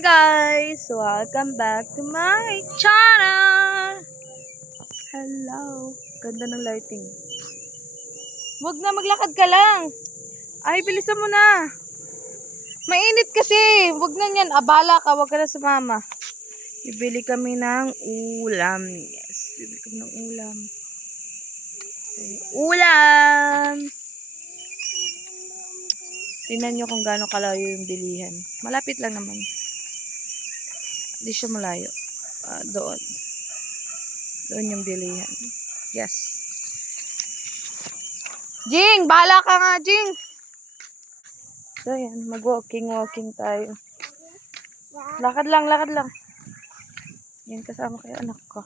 Hi guys! Welcome back to my channel! Hello! Ganda ng lighting. Huwag na, maglakad ka lang! Ay, bilisan mo na! Mainit kasi! Huwag na yan, abala ka, huwag ka na sumama. Bibili kami ng ulam. Yes, bibili kami ng ulam. Ulam! Tingnan nyo kung gaano kalayo yung bilihan. Malapit lang naman. Hindi siya malayo. Ah, doon. Doon yung bilihan. Yes. Jing! Bahala ka nga, Jing! So, yan. Mag-walking-walking tayo. Lakad lang, lakad lang. Yan, kasama kayo anak ko.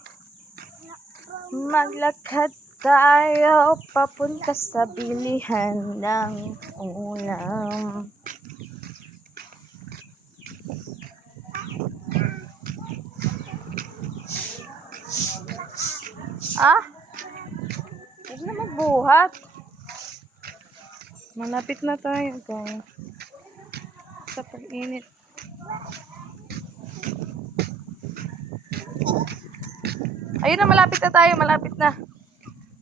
Maglakad tayo papunta sa bilihan ng ulam. Ah? Huwag na magbuhat. Malapit na tayo, guys. Sa pag-init. Ayun na, malapit na tayo. Malapit na.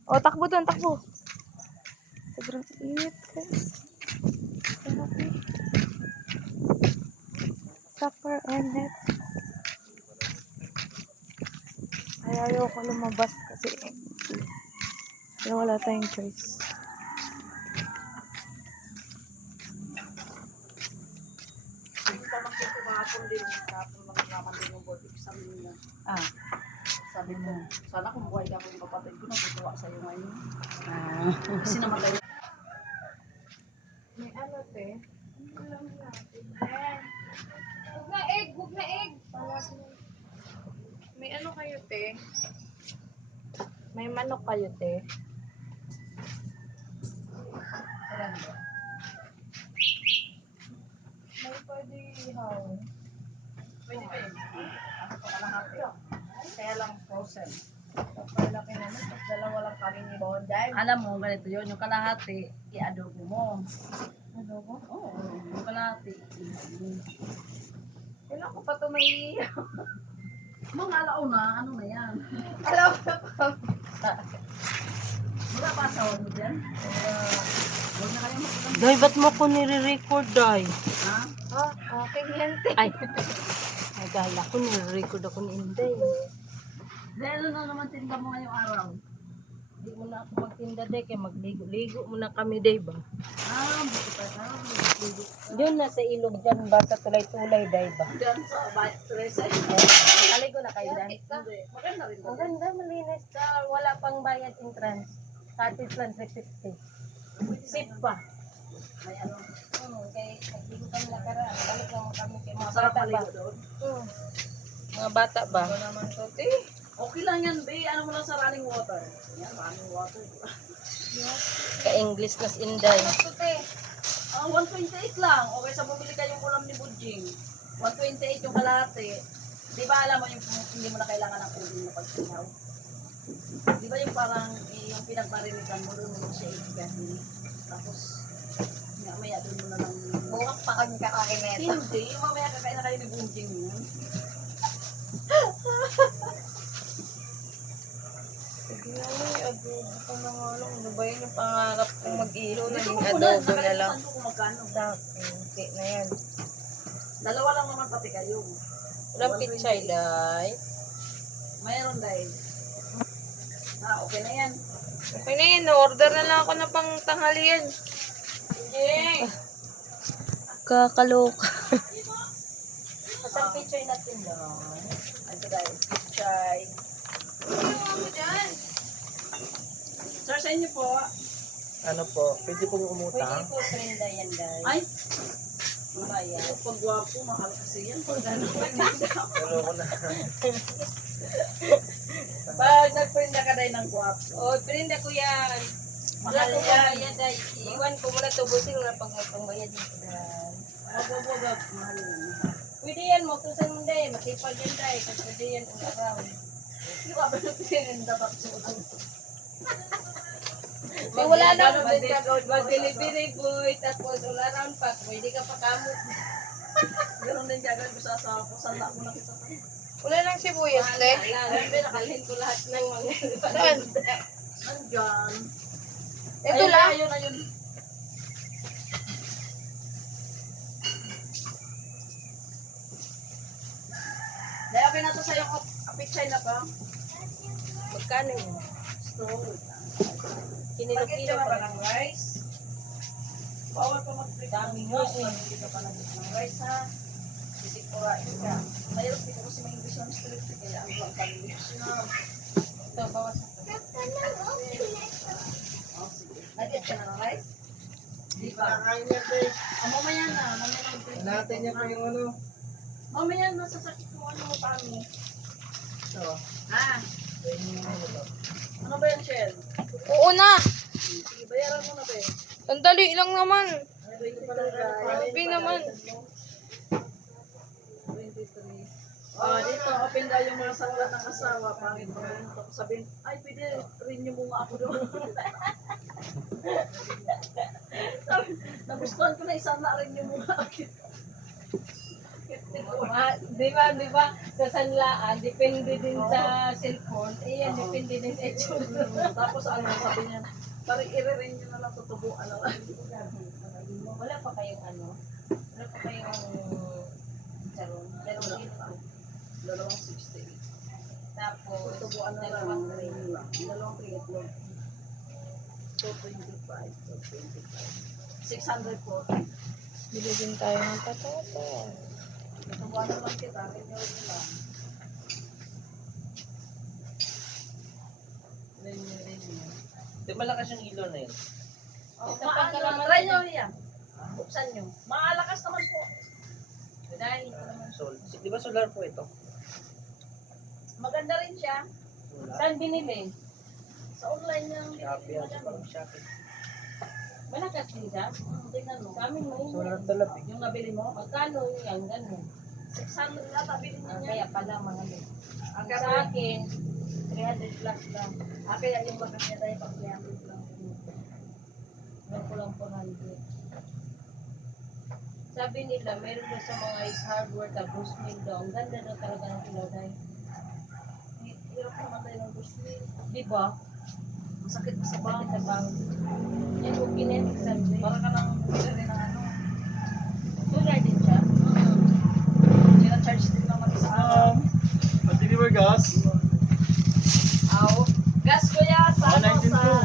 O, takbo doon, takbo. Sobrang init, guys. Grabe. Supper on it. Ay, ayaw ko lumabas kasi pero wala tayong choice. Ah. Sabi mo, sana kung buhay ka kung kapatid ko, natutuwa sa'yo ngayon. Ah. Kasi namatay. May ano, te? Huwag na egg! Huwag na egg! May ano kayo, te? May manok kayo, te? May pwede ihaw. Pwede pa yun. Ano pa? Kaya lang frozen. Kapalaki naman, tapos dalawa lang kami ni Bonday. Alam mo, ganito yun. Yung kalahati, i-adobo mo. Adobo? Oo, yung kalahati. Kailan ko pa ito may Mga alauna, ano na yan? Alam ko pa. Wala pa asawa mo dyan? Uh, huwag na kayo makulang. Day, ba't mo ko nire-record, Day? Ha? Oh, okay yan, te. Ay, ay gala ko, nire-record ako ni Inday. Dahil ano naman tinda mo ngayong araw? Hindi mo na ako magtinda, Day, kaya magligo-ligo muna kami, Day, ba? Ah, buti pa na. Sa ilog dyan ba, sa tulay-tulay, Day, ba? Diyan sa bayan, Teresa. Kaligo na kayo dyan. Maganda rin ba? Ang ganda, malinis. Wala pang bayad entrance. Cottage lang 360. Sip pa. May ano. Hmm, kaya nagligo kami na karaan. Balik lang kami kay mga bata ba? doon. Hmm. Mga bata ba? Ano naman to, te? Okay lang yan, be. Ano mo lang sa running water. Yan, running water. Ka-English na si Inday. Te. Ah, 128 lang. Okay, sa bumili kayong ulam ni Budjing. 128 yung kalahati. Di ba alam mo yung hindi mo na kailangan ng uling na pagsingaw? Di ba yung parang eh, yung pinagmarinigan mo doon mo siya ibigahin. Tapos, nga, maya doon mo na lang. Bukas pa kami kakain na ito. Hindi, mamaya kakain na kayo ni Budjing yun. Sige na, may adobo ko na nga lang. Ano ba yun yung pangarap kong ko muna, adobo na lang. magkano. Okay na yan. Dalawa lang naman pati kayo. Walang pichay, Day. Mayroon dahil. Ah, okay na yan. Okay na yan. Na-order na lang ako ng pang tanghalian. Jing! Kakaloka. Masang picture natin, Day. Ito guys, chai. Sir, sa inyo po. Ano po, pwede pong Pwede umutang? po trenda yan, Day. Ay, Bayan. pag gwapo, mahal kasi yan. Pag ano, Wala ko na. pag nagprinda ka dahil ng gwapo. Oh, trenda ko yan. Mahal ko yan. Iwan ko muna tubusin wala pag may pangbayad dito. Wag, wag, wag. Mahal yan. Pwede yan, mo, Day. Masipag yan, Day. Kasi pwede yan all around. Di ba, pero tininda pa sa Eh, wala na. Mag- Mag-delivery boy, tapos all around pa. Pwede ka pa kamot. Ganun din gagawin ko sa asawa ko. Sanda ko na kita. Wala lang sibuyas, te. Grabe, nakalhin ko lahat ng mga... Saan? Nandyan. Ito lang. Ayun, ayun. Dahil okay na to sa'yo, kapitsay na to. Magkano yun? Kinilo-kilo pa lang. rice? Bawal pa mag-break. Dami nga eh. Hindi ka pa ng rice ha. Sisipurain ka. Mayroon dito kasi may English ng street kaya ang buwan ka English na. Ito, bawas. Sige. Nag-get ka na ng rice? Di ba? Oh, mamaya na. Mamaya na. Natin niya pa yung ano. Mamaya na sasakit mo ano mo kami. Ito. Ah, Yung ano ba? Ano ba yan, Shell? Oo na. Sige, bayaran mo na ba eh. Sandali lang naman. Ay, 20 pa lang guys. Grabe naman. 23. Ah, dito, open daw yung mga salat ng asawa. Pangit mo ito. Sabihin, ay, pwede rin yung mga ako doon. Nagustuhan ko na isang na rin yung mga akin. Ah, di ba, di ba, sa sanlaan, depende din sa cellphone, eh yan, depende din sa itsura. Tapos ano, sabi niya, parang nyo na lang tutubuan na lang. Wala pa kayong ano? Wala pa kayong charon? Pero dito. Dalawang 60. Tapos, Tutubuan na lang. dalawang grade. Dalawang ringgit lang. 225, 225. 640. Bili din tayo ng patata. Tutubuan na lang kita. Ganyan. Rin, rin, rin. Di malakas yung ilo na yun. Oh, Ito maano, try nyo yan. Buksan nyo. Maalakas naman po. Dahil, Ah, sol. Di ba solar po ito? Maganda rin siya. Solar. saan binili? Sa online yung Shopee yan. Solar Shopee. Malakas din siya. Hmm, tingnan mo. Sa amin mo yun. Solar talaga. Yung nabili mo, Magkano yan, ganun. 600 na tabili Ah, niya. kaya pala mga din. Ang Sa akin, 300 plus lang. Ah, kaya yung bagas niya tayo pag 300 lang. Meron ko lang 400. Sabi nila, meron daw sa mga is hardware, tapos nil daw. Ang ganda daw talaga ng kilaway. Hirap naman tayo ng gusto. Di ba? Masakit sa bang? Yan, yung sabi. Para ka nang bumili rin ng ano. Solar din siya. Sina-charge din naman sa araw. Pag-deliver gas. Aw. Gas ko ya sa Oh, ano 19 sa... po.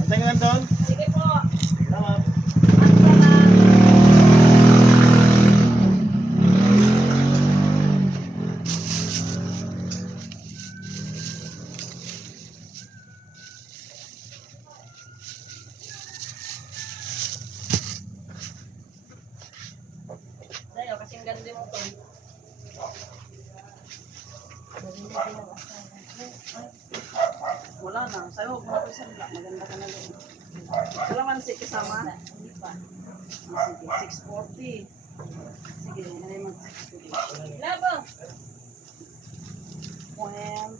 Antay nga doon. Sige po. Salamat. Ansa na. Dayo, kasing ganda mo to. Wala na. Sa'yo, huwag mo na ito sanla. Maganda ka na lang. Kalamansi kasama? Hindi pa. Ah, sige, 640. Sige, ano yung mag-640? Labo! When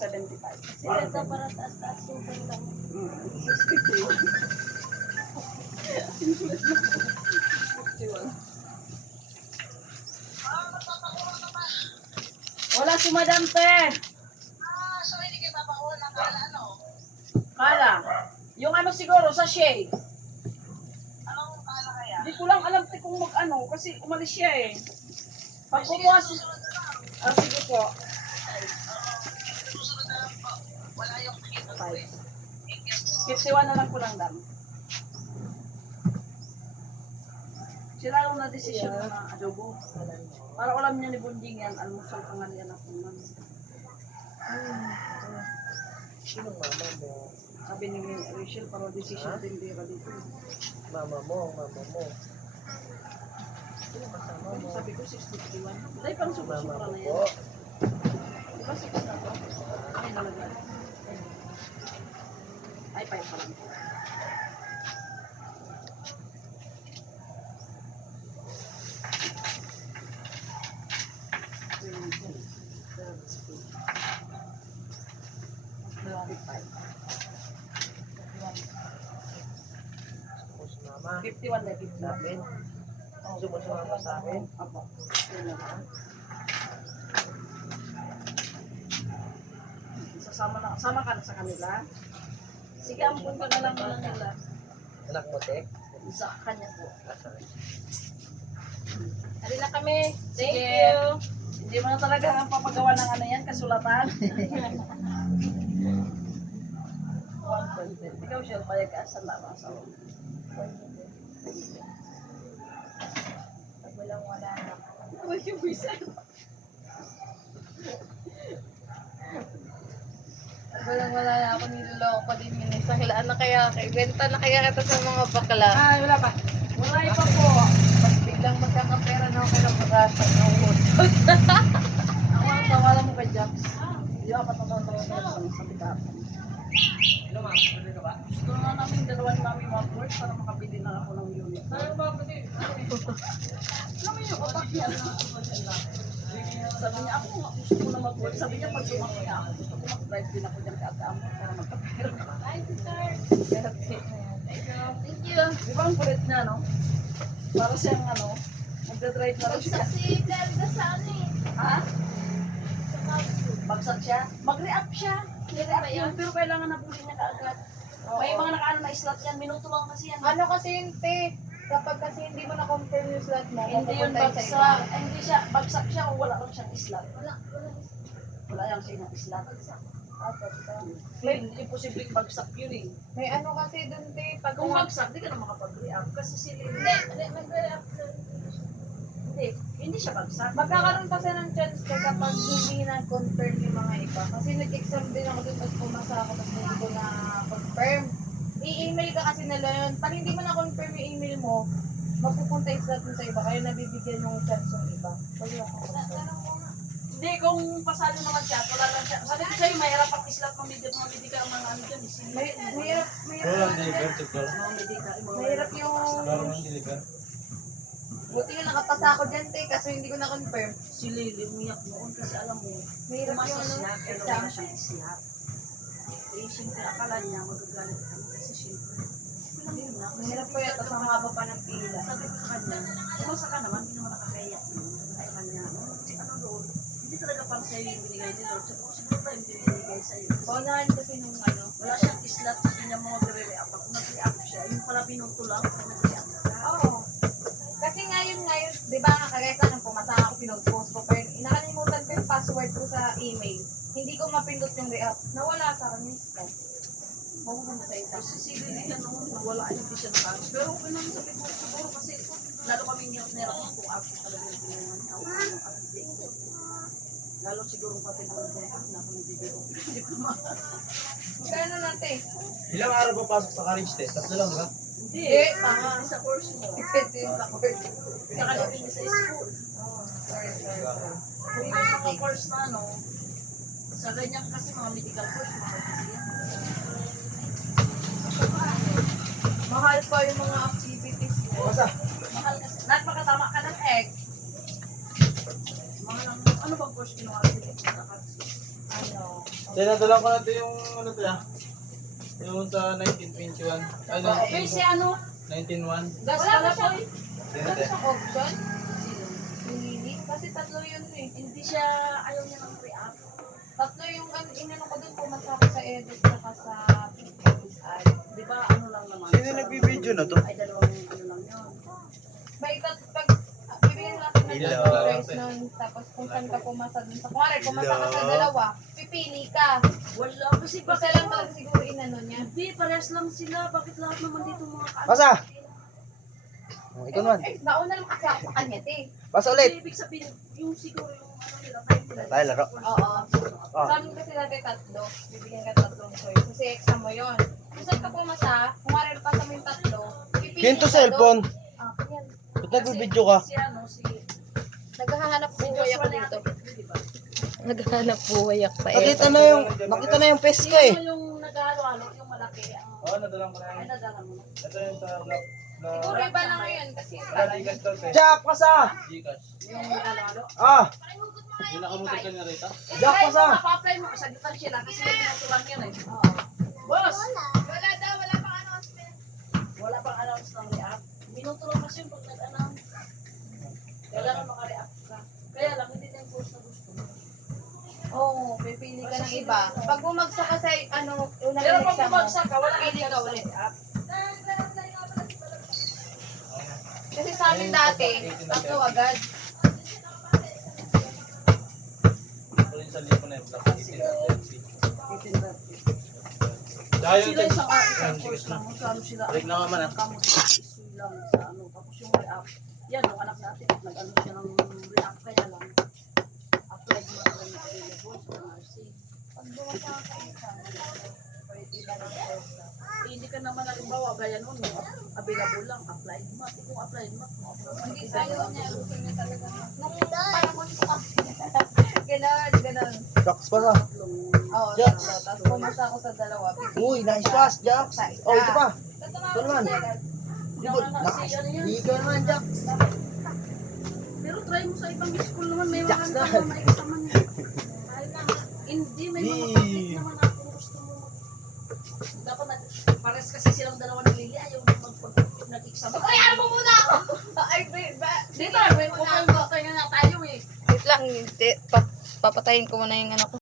75. Sila ito para taas-taas super lang. Mm, 650. 61. Wala si Madam Te. Ah, so hindi kayo babaon ng kala ano? Kala. Yung ano sa Shay. Anong kala kaya? Hindi ko lang alam te kung mag-ano kasi umalis siya eh. Pag kumuha si... Ah, sige po. Five. 51 na lang ko lang dam. Sila lang na desisyon na adobo. Para alam niya ni Bunding yan, almusal ka nga niya na kunan. Sinong mama mo? Sabi ni Rachel, para desisyon din dira dito. Mama mo, mama mo. Sino kasama mo? Sabi ko 61. Dahil sobra-sobra mo na yan. Di ba 6 na to? Ay, nalagay. Ay, 5 pa lang. Ako si mama. 51 na 50. Namin. Mo sumama sa akin? Apo. Sasama na, sama ka na sa kanila. Sige, ampun ka na lang na nila. Anak mo, te? Sa kanya po. Ah, sorry. Ari na kami. Thank Sige. you. Hindi mo na talaga ang papagawa ng ano yan, kasulatan. Ikaw siya, payag ka sa lama sa Pag walang wala na. Uy, yung bisa. Pag walang wala na ako niloloko ko din yun. Sa hilaan na kaya, ibenta na kaya kita sa mga bakla. Ah, wala pa. Wala pa po. Mas biglang magkakapera na ako kay ng pag-asa ng uod. Ako ang tawalan mo kay Jax. Hindi ako patatawa sa sa bitapan. Ano, ma'am? Pwede ka ba? Gusto na namin dalawan mami mag-work para makabili na sabi niya, ako gusto ko na mag-work. Sabi niya, pag lumaki ako, gusto ko mag-drive din ako dyan kay ate Amo para magkapera. Ay, sister. Thank you. Di ba ang kulit no? Para siyang ano, magdadrive na lang siya. si Clarida sa ano eh. Ha? Bagsak siya? Mag-re-up siya. Pero kailangan nabuli niya kaagad. May mga nakaano na slot yan, minuto lang kasi yan. Ano kasi yung te, kapag kasi hindi mo na-confirm yung slot mo, Hindi yun mapupunta yun sa bagsak. Ay, Hindi siya, bagsak siya kung wala lang siyang slot. Wala, wala. Wala lang siyang slot. Ah, bagsak. May imposible bagsak yun eh. May ano kasi dun te, pag Kung bagsak, di ka na makapag-re-up kasi sila Hindi, hindi, mag-re-up Hindi, hindi siya bagsak. Magkakaroon kasi ng chance ka kapag hindi na-confirm yung mga iba. Kasi nag-exam din ako dun, tapos pumasa ako, tapos hindi ko na-confirm. I-email ka kasi nila yun. Pag hindi mo na-confirm yung email mo, mapupunta yung slot mo sa iba, kaya nabibigyan yung chance yung iba. Pwede ako Hindi, kung pasado naman siya, wala lang siya. Sabi ko sa'yo, mahirap ang slot ng media, mga medika, ang mga ano dyan. Sino? May, mahirap, mahirap, mahirap yung... Buti nga nakapasa ako dyan, te, kasi hindi ko na-confirm. Si Lily, umiyak noon kasi alam mo, Mahirap yung ano, exam. Eh, siyempre, akala niya, magagalit kami wala yun na. Mahirap po yata sa mga pa ng pila. Sabi ko sa kanya, kumasa ka naman, hindi naman nakakaya. Ay, kanya, ano Lord, hindi talaga para sa'yo yung binigay ni Lord. Sabi ko, siguro tayo yung binigay sa'yo. Paunahan kasi nung ano, Wala siyang slot, kasi niya mga gre-react. Pag nag-react siya, yung pala binuto lang, pag nag-react. Oo. Kasi ngayon ngayon, di ba nga kagaya sa akin, pumasa ako, pinag-post ko, pero inakalimutan ko yung password ko sa email. Hindi ko mapindot yung re-up. Nawala sa akin. Mapupunta sa isa. Kasi si Lily yan noon, nawala, hindi siya nakaalis. Pero okay naman sabi ko, siguro kasi lalo kami nirap kung ako talaga yung ginawa niya. Ako ko. Lalo siguro pati naman kung ako na ako nag-video. Hindi ko ma... Kano natin? Ilang araw ba pasok sa college test? Tatlo lang, di ba? Hindi, Eh, tama. Sa course mo. Yung sa course. Saka depende sa school. Oh, sorry, sorry. Kung yung mga course na ano, sa ganyan kasi mga medical course, mga kasi yan. Mahal pa yung mga activities ko. Basta. Mahal kasi. Nagpakatama ka ng egg. Mga lang, ano bang course kinuha ko dito? Ano? Sinadala ko natin yung ano to ya. Yung sa 1921. Ay, Okay, si ano? 1901. Gas Wala siya? boy? Wala siyang option? Lily? Kasi tatlo yun eh. Hindi siya, ayaw niya ng pre-up. Tatlo yung an- inano ko dun, pumasa ako sa edit saka sa. Di ba ano lang naman? Sino nagbibideo na to? Ay, dalawang ano lang yun. May tat pag ah, bibigyan natin ng Hello. numbers nun, tapos kung saan ka pumasa dun. Sa kumari, pumasa ka sa dalawa, pipili ka. Wala, kasi Isa bakit lang talaga siguro inano niya. Hindi, parehas lang sila. Bakit lahat naman dito mga ka- Basa! Oh, ikaw naman. Eh, nauna lang kasi ako sa kanya, te. Basa ulit. ibig sabihin, yung siguro yung ano nila, time nila. Tayo, laro. Oo. Ah. Sa amin kasi dati tatlo, bibigyan ka tatlong choice. Kasi exam mo yun. Saan ka pumasa, kung pa sa yung tatlo, pipili Ganito ka cellphone. doon. Ah, yan. Ba't nagbibideo ka? Si ano, si... Naghahanap buhay ako dito. na di ba? Naghahanap buhay ako pa Nakita na yung, nakita na yung peska eh. Sino yung nag-halo-halo, yung malaki, ang... Oo, nadala ko na Ay, nadala mo na. Ito yung sa vlog. Siguro iba na ngayon kasi Gcash eh. Jack, pasa! Gcash. Yung nag-halo-halo. Ah! Yung nakamutok ka niya rito? Jack pa sa! Pa-apply mo, sagutan sila kasi yung minutulan yan eh. Oo. Boss! Wala daw, wala pang ano. Wala pang announce ng react. Minuto lang kasi yung pag nag-announce. Kailangan makareact ka. Kaya lang, hindi na yung course na gusto mo. Oo, pipili ka ng iba. Pag bumagsak ka sa ano, unang Pero pag bumagsak ka, wala pili ka ulit. Kasi sa amin dati, tatlo agad. Ito yung sa lipo na yung black. 18 Dahil Sila isang, isang course lang. Magkano sila? Balik na naman, ah. Kamo issue lang sa ano. Tapos yung react. Yan, yung anak natin. Nag-ano siya ng react. Kaya lang. Applied mo na rin available sa nursing. Pag bumagsak ka sa course na. Eh, hindi ka naman halimbawa gaya noon, no? available lang, applied math. Kung applied math, kung applied Hindi math, tayo niya, gusto niya talaga. Nung panahon ko kasi. Ganon, ganon. Jocks pa na. Oo, Jack. tatlo. Tapos pumasa ako sa dalawa. pipili Uy, ka nice sa- pass. Sa isa. Oh, ito pa. Ito naman. anak si ano yan. Hindi ka naman, Jocks. Pero try mo sa ibang school naman, may mga Jacks na. ano na exam man yan. Hindi, may mga Yee. topic naman na kung gusto mo. Dapat nag, pares kasi silang dalawa ni Lily, ayaw mag, mag, nag-exam. Ay, ano mo muna ako? Ay, ba, ba, Dito, may kumain ko tayo na tayo eh. Wait lang, hindi. Pa- papatayin ko muna yung ano ko.